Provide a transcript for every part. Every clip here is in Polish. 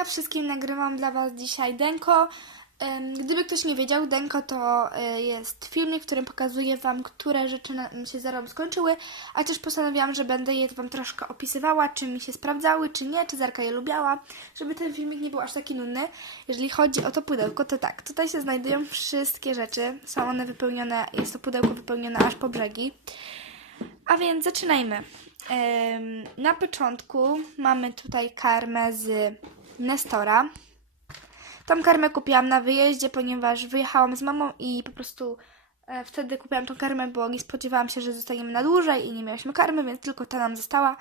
Hejka wszystkim, nagrywam dla Was dzisiaj Denko. Gdyby ktoś nie wiedział, Denko to e, jest filmik, w którym pokazuję Wam, które rzeczy nam się za skończyły, a też postanowiłam, że będę je Wam troszkę opisywała, czy mi się sprawdzały, czy nie, czy Zarka je lubiała, żeby ten filmik nie był aż taki nudny. Jeżeli chodzi o to pudełko, to tak, tutaj się znajdują wszystkie rzeczy, są one wypełnione, jest to pudełko wypełnione aż po brzegi. A więc zaczynajmy. Na początku mamy tutaj karmę z Nestora. Tą karmę kupiłam na wyjeździe, ponieważ wyjechałam z mamą i po prostu e, wtedy kupiłam tą karmę, bo nie spodziewałam się, że zostaniemy na dłużej i nie miałyśmy karmy, więc tylko ta nam została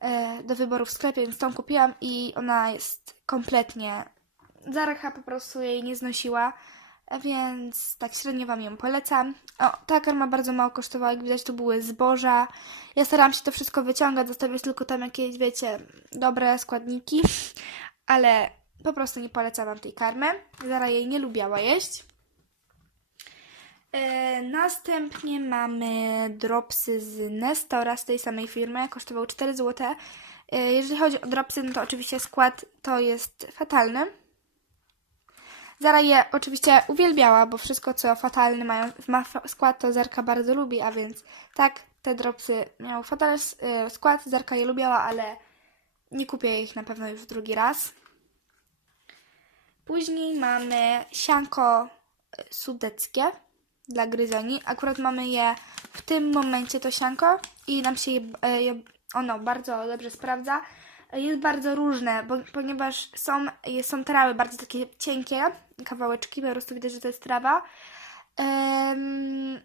e, do wyboru w sklepie, więc tą kupiłam i ona jest kompletnie... Zarka po prostu jej nie znosiła, a więc tak średnio Wam ją polecam. O, ta karma bardzo mało kosztowała, jak widać to były zboża. Ja starałam się to wszystko wyciągać, zostawiać tylko tam jakieś, wiecie, dobre składniki, ale po prostu nie polecam Wam tej karmy. Zara jej nie lubiała jeść. E, następnie mamy dropsy z Nestora z tej samej firmy, kosztowały 4 zł. E, jeżeli chodzi o dropsy, no to oczywiście skład to jest fatalny. Zara je oczywiście uwielbiała, bo wszystko co fatalny mają, ma skład to Zarka bardzo lubi, a więc tak, te dropsy miały fatalny y, skład, Zarka je lubiała, ale nie kupię ich na pewno już drugi raz. Później mamy sianko y, sudeckie dla gryzoni. Akurat mamy je w tym momencie to sianko i nam się je, e, je, ono bardzo dobrze sprawdza. Jest bardzo różne, bo, ponieważ są, są trawy bardzo takie cienkie, kawałeczki, po prostu widać, że to jest trawa. Em,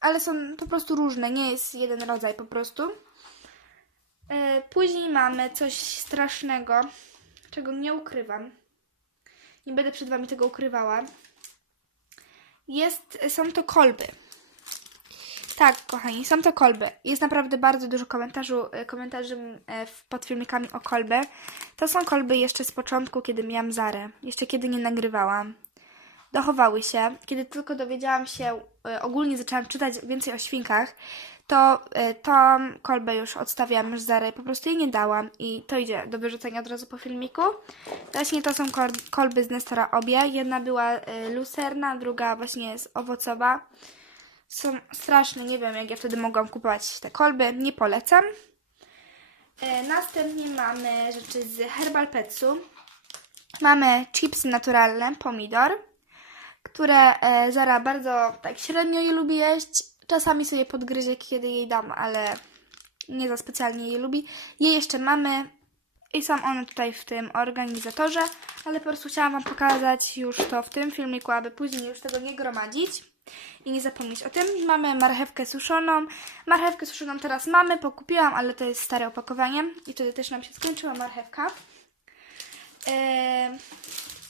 ale są po prostu różne, nie jest jeden rodzaj po prostu. E, później mamy coś strasznego, czego nie ukrywam. Nie będę przed Wami tego ukrywała. Jest, są to kolby. Tak, kochani, są to kolby. Jest naprawdę bardzo dużo komentarzu, e, komentarzy e, pod filmikami o kolby. To są kolby jeszcze z początku, kiedy miałam Zarę. Jeszcze kiedy nie nagrywałam. Dochowały się. Kiedy tylko dowiedziałam się, ogólnie zaczęłam czytać więcej o świnkach, to e, tą kolbę już odstawiałam już Zarę. Po prostu jej nie dałam i to idzie do wyrzucenia od razu po filmiku. Właśnie to są kol- kolby z Nestora obie. Jedna była e, lucerna, druga właśnie jest owocowa są straszne, nie wiem jak ja wtedy mogłam kupować te kolby, nie polecam. E, następnie mamy rzeczy z Herbal Petsu. Mamy chipsy naturalne, pomidor, które Zara bardzo tak średnio je lubi jeść. Czasami sobie podgryzie, kiedy jej dam, ale nie za specjalnie je lubi. Je jeszcze mamy i są one tutaj w tym organizatorze, ale po prostu chciałam Wam pokazać już to w tym filmiku, aby później już tego nie gromadzić i nie zapomnieć o tym. Mamy marchewkę suszoną. Marchewkę suszoną teraz mamy, pokupiłam, ale to jest stare opakowanie i wtedy też nam się skończyła marchewka. Eee,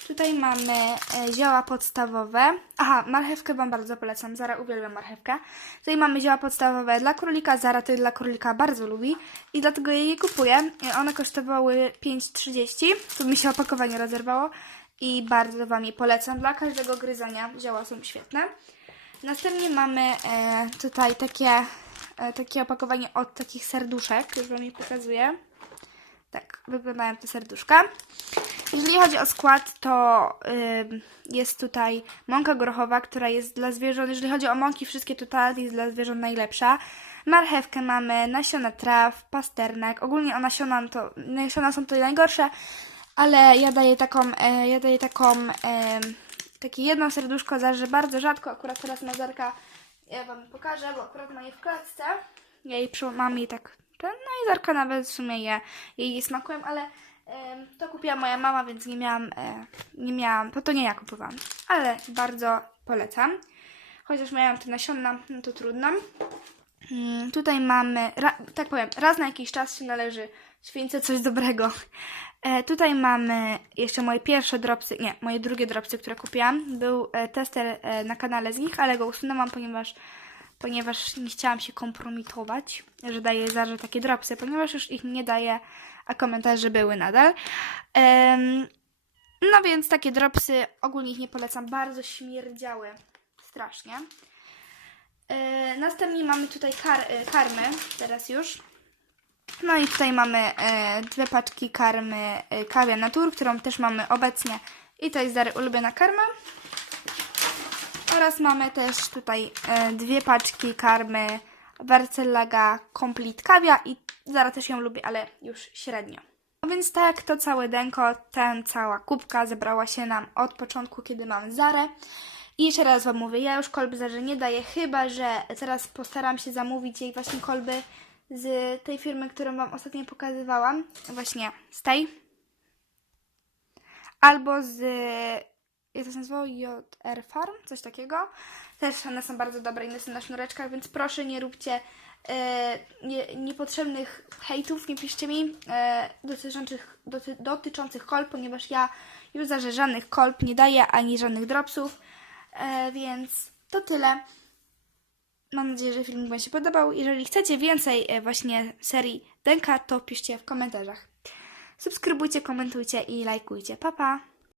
tutaj mamy e, zioła podstawowe. Aha, marchewkę Wam bardzo polecam. Zara uwielbia marchewkę. Tutaj mamy zioła podstawowe dla królika. Zara to dla królika bardzo lubi i dlatego je jej kupuję. E, One kosztowały 5,30. Tu mi się opakowanie rozerwało i bardzo Wam je polecam. Dla każdego gryzania zioła są świetne. Następnie mamy e, tutaj takie, takie opakowanie od takich serduszek. Już Wam je pokazuję. Tak, wyglądają te serduszka. Jeżeli chodzi o skład, to ym, jest tutaj mąka grochowa, która jest dla zwierząt. Jeżeli chodzi o mąki, wszystkie tutaj jest dla zwierząt najlepsza. Marchewkę mamy, nasiona traw, pasternak. Ogólnie o nasiona, to, nasiona są tutaj najgorsze, ale ja daję taką, e, ja daję taką, em, takie jedno serduszko, za że bardzo rzadko, akurat teraz Mazarka, ja Wam pokażę, bo akurat ma je w klatce. Ja jej mam jej tak, ten, no i Zarka nawet w sumie je, jej smakują, ale to kupiła moja mama, więc nie miałam, e, nie miałam, to, to nie ja kupowałam, ale bardzo polecam. Chociaż miałam te nasionna, no to trudno. Mm, Tutaj mamy, tak powiem, raz na jakiś czas się należy święce coś dobrego. E, tutaj mamy jeszcze moje pierwsze dropsy, nie, moje drugie dropsy, które kupiłam. Był e, tester na kanale z nich, ale go usunęłam, ponieważ, ponieważ nie chciałam się kompromitować, że daję Zarze takie dropsy, ponieważ już ich nie daję, a komentarze były nadal. No więc takie dropsy, ogólnie ich nie polecam, bardzo śmierdziały strasznie. E, następnie mamy tutaj kar, e, karmy, teraz już. No i tutaj mamy e, dwie paczki karmy Kawia Natur, którą też mamy obecnie. I to jest Zary ulubiona karma. Oraz mamy też tutaj dwie paczki karmy Wercellaga Complete Kawia i Zara też ją lubi, ale już średnio. No więc tak, to całe denko, ten cała kubka zebrała się nam od początku, kiedy mam Zarę. I jeszcze raz Wam mówię, ja już kolby Zarze nie daję, chyba że teraz postaram się zamówić jej właśnie kolby z tej firmy, którą Wam ostatnio pokazywałam. Właśnie z tej. Albo z, jak to się nazywało? JR Farm, coś takiego. Też one są bardzo dobre i są na sznureczkach, więc proszę nie róbcie e, nie, niepotrzebnych hejtów, nie piszcie mi e, dotyczących, doty, dotyczących kolb, ponieważ ja już za żadnych kolb nie daję, ani żadnych dropsów, e, więc to tyle. Mam nadzieję, że film Wam się podobał. Jeżeli chcecie więcej e, właśnie serii Denka, to piszcie w komentarzach. Subskrybujcie, komentujcie i lajkujcie. Pa, pa!